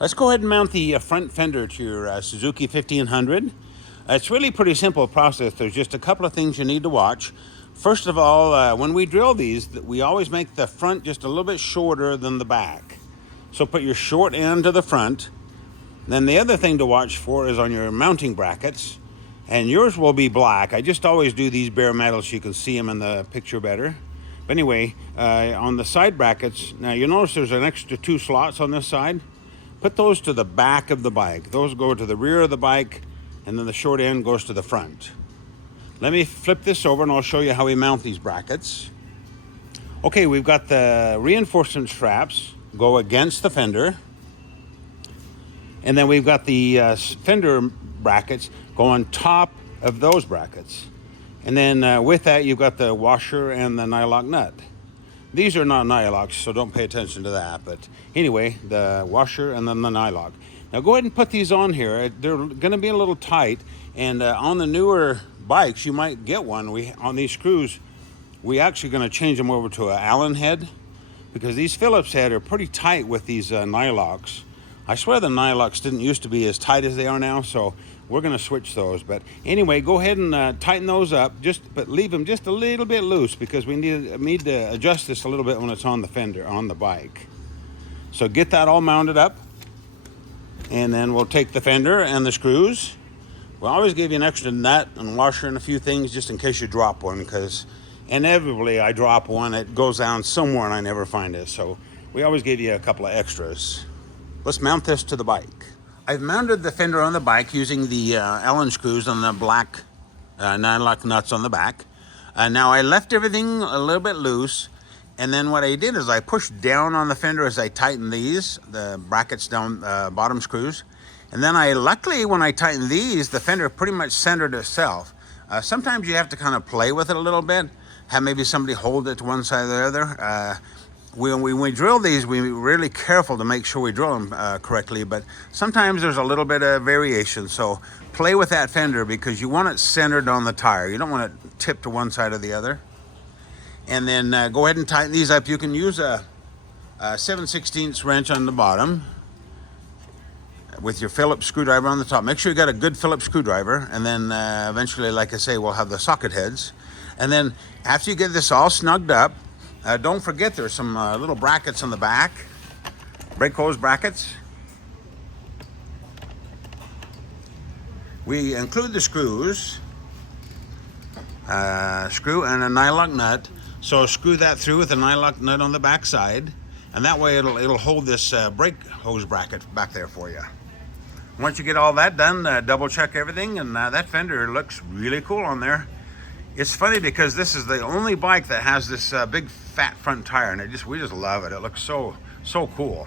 Let's go ahead and mount the front fender to your Suzuki 1500. It's really pretty simple process. There's just a couple of things you need to watch. First of all, when we drill these, we always make the front just a little bit shorter than the back. So put your short end to the front. Then the other thing to watch for is on your mounting brackets. And yours will be black. I just always do these bare metal so you can see them in the picture better. But anyway, on the side brackets, now you notice there's an extra 2 slots on this side. Put those to the back of the bike. Those go to the rear of the bike, and then the short end goes to the front. Let me flip this over and I'll show you how we mount these brackets. Okay, we've got the reinforcement straps go against the fender. And then we've got the fender brackets go on top of those brackets. And then with that, you've got the washer and the nylock nut. These are not nylocks, so don't pay attention to that. But anyway, the washer and then the nylock. Now go ahead and put these on here. They're going to be a little tight, and on the newer bikes, you might get one. On these screws, we actually going to change them over to an Allen head, because these Phillips head are pretty tight with these nylocks. I swear the nylocks didn't used to be as tight as they are now, so we're going to switch those. But anyway, go ahead and tighten those up, but leave them just a little bit loose, because we need to adjust this a little bit when it's on the fender, on the bike. So get that all mounted up, and then we'll take the fender and the screws. We'll always give you an extra nut and washer and a few things just in case you drop one, because inevitably I drop one, it goes down somewhere and I never find it. So we always give you a couple of extras. Let's mount this to the bike. I've mounted the fender on the bike using the Allen screws and the black nylock nuts on the back. Now I left everything a little bit loose, and then what I did is I pushed down on the fender as I tightened these, the brackets down, bottom screws. And then luckily when I tightened these, the fender pretty much centered itself. Sometimes you have to kind of play with it a little bit, have maybe somebody hold it to one side or the other. When we drill these, we're really careful to make sure we drill them correctly, but sometimes there's a little bit of variation. So play with that fender, because you want it centered on the tire. You don't want it tipped to one side or the other. And then go ahead and tighten these up. You can use a 7/16 wrench on the bottom with your Phillips screwdriver on the top. Make sure you got a good Phillips screwdriver, and then eventually, like I say, we'll have the socket heads. And then after you get this all snugged up, don't forget there's some little brackets on the back, brake hose brackets. We include the screws, screw and a nylock nut. So screw that through with a nylock nut on the back side, and that way it'll hold this brake hose bracket back there for you. Once you get all that done, double check everything, and that fender looks really cool on there. It's funny because this is the only bike that has this big fat front tire, and we just love it. It looks so cool.